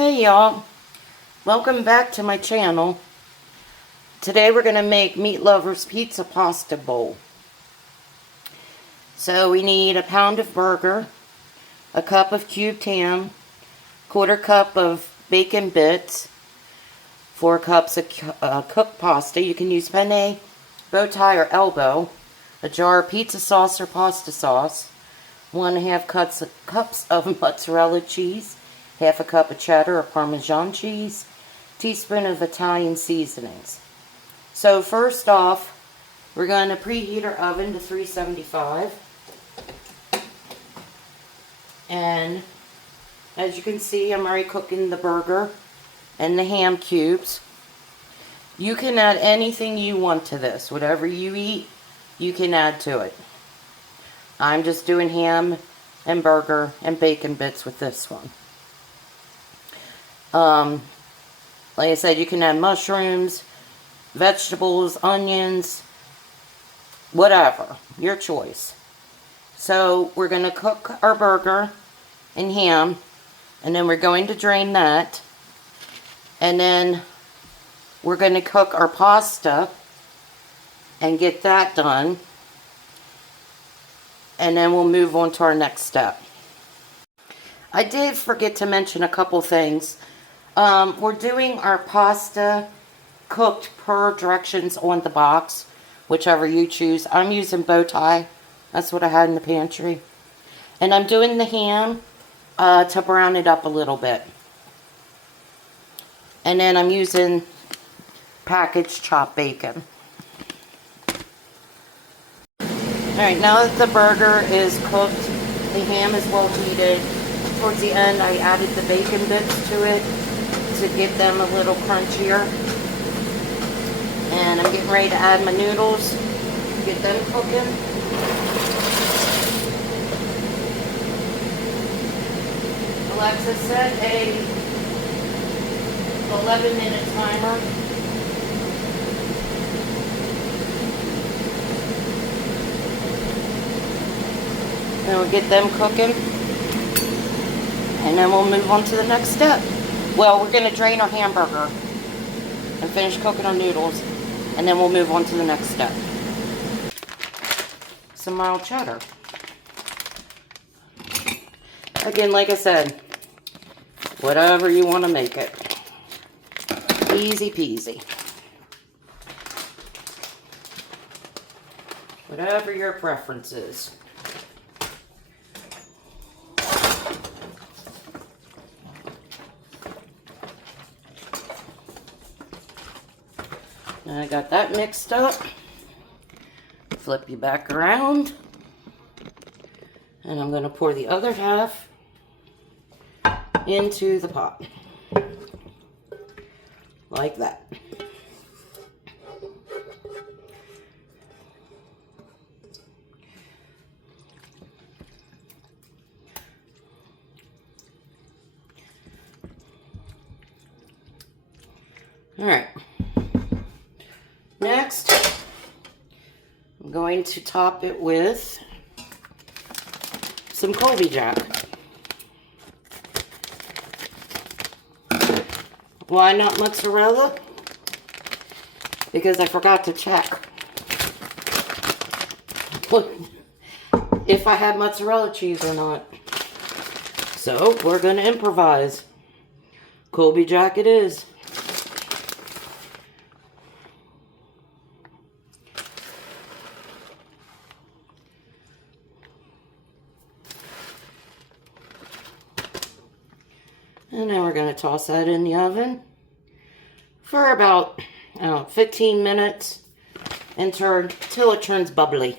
Hey y'all, welcome back to my channel. Today we're going to make Meat Lover's Pizza Pasta Bowl. So we need a pound of burger, a cup of cubed ham, quarter cup of bacon bits, 4 cups of cooked pasta. You can use penne, bow tie, or elbow, a jar of pizza sauce or pasta sauce, 1.5 cups of mozzarella cheese, half a cup of cheddar or Parmesan cheese, teaspoon of Italian seasonings. So first off, we're going to preheat our oven to 375. And as you can see, I'm already cooking the burger and the ham cubes. You can add anything you want to this. Whatever you eat, you can add to it. I'm just doing ham and burger and bacon bits with this one. Like I said, you can add mushrooms, vegetables, onions, whatever, your choice. So we're going to cook our burger and ham, and then we're going to drain that, and then we're going to cook our pasta and get that done, and then we'll move on to our next step. I did forget to mention a couple things. We're doing our pasta cooked per directions on the box, whichever you choose. I'm using bow tie. That's what I had in the pantry. And I'm doing the ham to brown it up a little bit. And then I'm using packaged chopped bacon. Alright, now that the burger is cooked, the ham is well heated. Towards the end, I added the bacon bits to it to get them a little crunchier. And I'm getting ready to add my noodles, get them cooking. Alexa, set a 11-minute timer. And we'll get them cooking. And then we'll move on to the next step. Well, we're going to drain our hamburger and finish cooking our noodles, and then we'll move on to the next step. Some mild cheddar. Again, like I said, whatever you want to make it. Easy peasy. Whatever your preference is. And I got that mixed up. Flip you back around. And I'm going to pour the other half into the pot. Like that. Alright. Next, I'm going to top it with some Colby Jack. Why not mozzarella? Because I forgot to check if I had mozzarella cheese or not. So, we're going to improvise. Colby Jack it is. And then we're going to toss that in the oven for about 15 minutes until it turns bubbly.